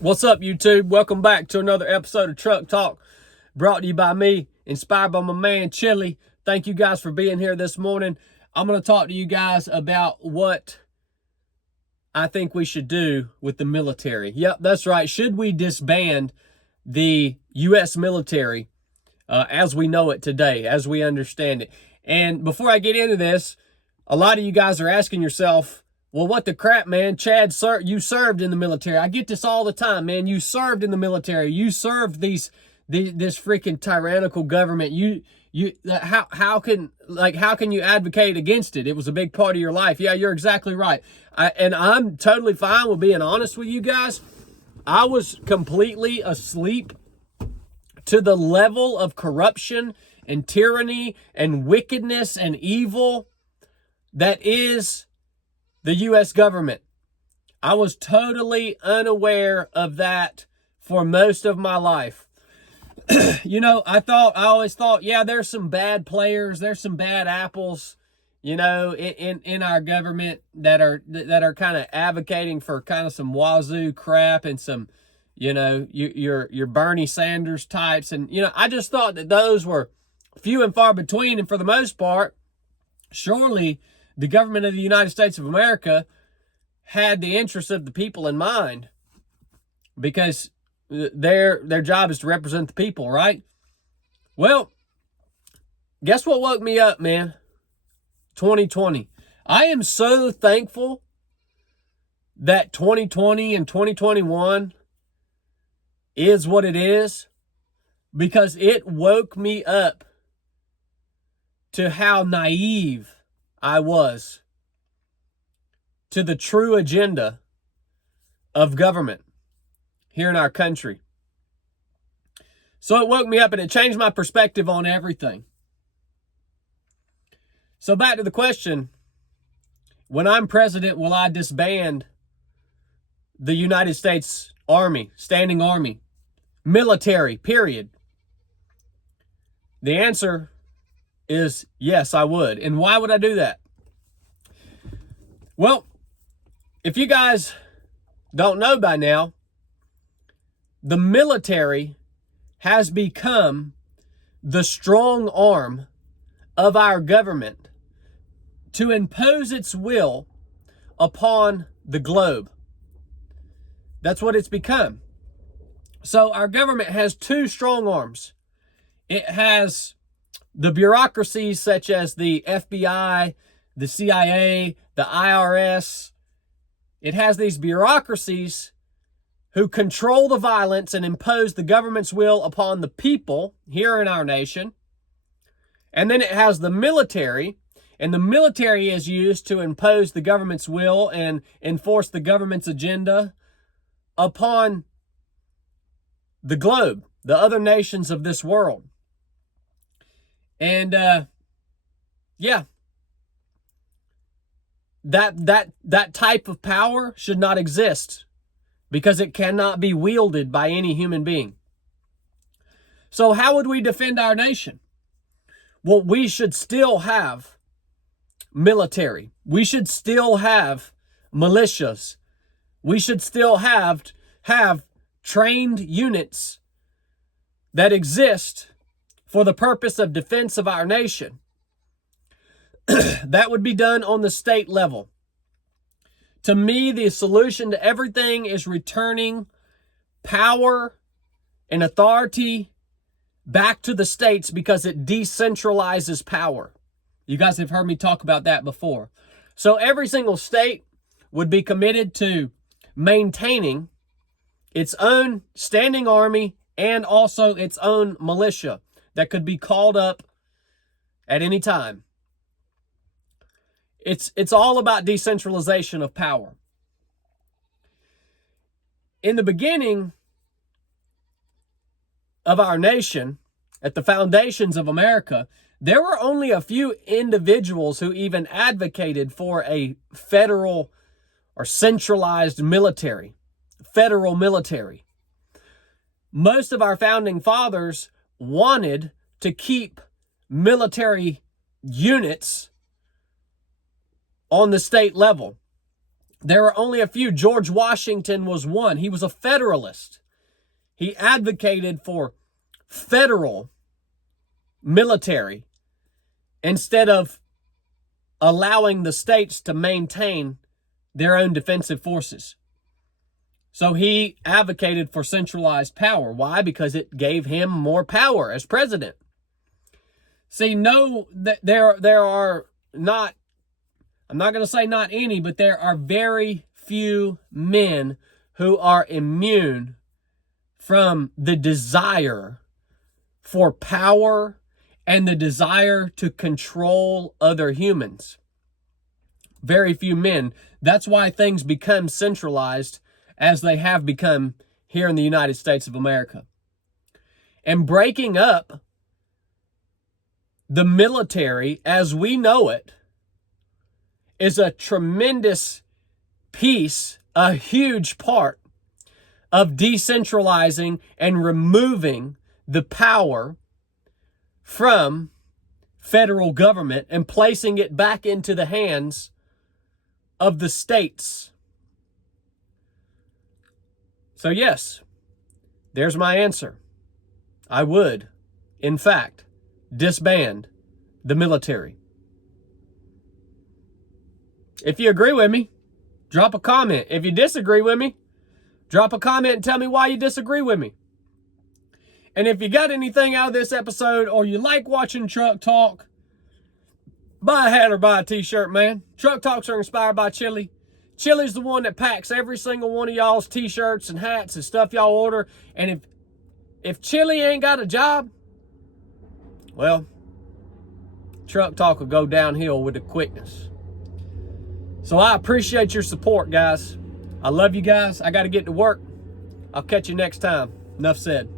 What's up, YouTube? Welcome back to another episode of Truck Talk, brought to you by me, inspired by my man, Chili. Thank you guys for being here this morning. I'm going to talk to you guys about what I think we should do with the military. Yep, that's right. Should we disband the U.S. military as we know it today, as we understand it? And before I get into this, a lot of you guys are asking yourself, well, what the crap, man? Chad, sir, you served in the military. I get this all the time, man. You served in the military. You served this freaking tyrannical government. How can you advocate against it? It was a big part of your life. Yeah, you're exactly right. I'm totally fine with being honest with you guys. I was completely asleep to the level of corruption and tyranny and wickedness and evil that is the U.S. government. I was totally unaware of that for most of my life. I always thought, yeah, there's some bad players, there's some bad apples, in our government that are kind of advocating for kind of some wazoo crap and some, your Bernie Sanders types. And, I just thought that those were few and far between. And for the most part, surely the government of the United States of America had the interests of the people in mind, because their job is to represent the people, right? Well, guess what woke me up, man? 2020. I am so thankful that 2020 and 2021 is what it is, because it woke me up to how naive I was to the true agenda of government here in our country. So it woke me up and it changed my perspective on everything. So back to the question, when I'm president, will I disband the United States Army, standing army, military, period? The answer is yes, I would. And why would I do that? Well, if you guys don't know by now, the military has become the strong arm of our government to impose its will upon the globe. That's what it's become. So our government has two strong arms. It has the bureaucracies such as the FBI, the CIA, the IRS. It has these bureaucracies who control the violence and impose the government's will upon the people here in our nation. And then it has the military, and the military is used to impose the government's will and enforce the government's agenda upon the globe, the other nations of this world. And that type of power should not exist, because it cannot be wielded by any human being. So how would we defend our nation? Well, we should still have military. We should still have militias. We should still have trained units that exist for the purpose of defense of our nation. That would be done on the state level. To me, the solution to everything is returning power and authority back to the states, because it decentralizes power. You guys have heard me talk about that before. So every single state would be committed to maintaining its own standing army and also its own militia that could be called up at any time. It's all about decentralization of power. In the beginning of our nation, at the foundations of America, there were only a few individuals who even advocated for a federal or centralized military, federal military. Most of our founding fathers wanted to keep military units on the state level. There are only a few. George Washington was one. He was a Federalist. He advocated for federal military instead of allowing the states to maintain their own defensive forces. So he advocated for centralized power. Why? Because it gave him more power as president. See, there are not, I'm not going to say not any, but there are very few men who are immune from the desire for power and the desire to control other humans. Very few men. That's why things become centralized as they have become here in the United States of America. And breaking up the military as we know it is a tremendous piece, a huge part of decentralizing and removing the power from federal government and placing it back into the hands of the states. So yes, there's my answer. I would, in fact, disband the military. If you agree with me, drop a comment. If you disagree with me, drop a comment and tell me why you disagree with me. And if you got anything out of this episode or you like watching Truck Talk, buy a hat or buy a t-shirt, man. Truck Talks are inspired by Chili. Chili's the one that packs every single one of y'all's t-shirts and hats and stuff y'all order. And if Chili ain't got a job, well, Truck Talk will go downhill with the quickness. So I appreciate your support, guys. I love you guys. I got to get to work. I'll catch you next time. Enough said.